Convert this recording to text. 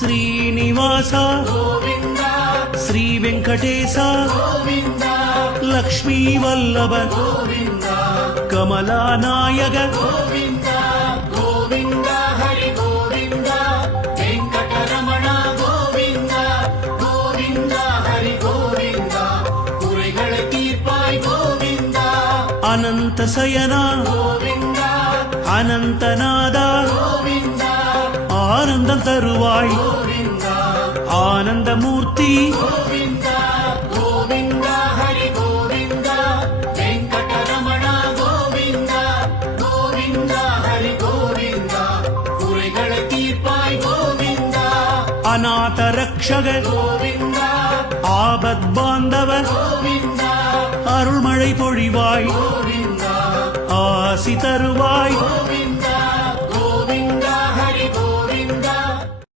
శ్రీనివాస గోవింద శ్రీ వెంకటేశ గోవింద లక్ష్మీ వల్లభ గోవింద కమలానాయక గోవింద గోవింద హరి గోవింద వెంకటరమణ గోవింద గోవింద హరి గోవింద குறைகளை தீர்ப்பாய் கோவிந்த అనంత శయన கோவிந்த అనంతనాద கோவிந்த ஆனந்தம் தருவாய் கோவிந்த ஆனந்தமூர்த்தி கோவிந்த கோவிந்த ஹரி கோவிந்த வெங்கடரமண கோவிந்த கோவிந்த ஹரி கோவிந்த குறைகளை தீர்ப்பாய் கோவிந்த அநாத ரக்ஷக கோவிந்த ஆபத் பாந்தவ கோவிந்த அருள்மழை பொழிவாய் கோவிந்த ஆசி தருவாய் கோவிந்த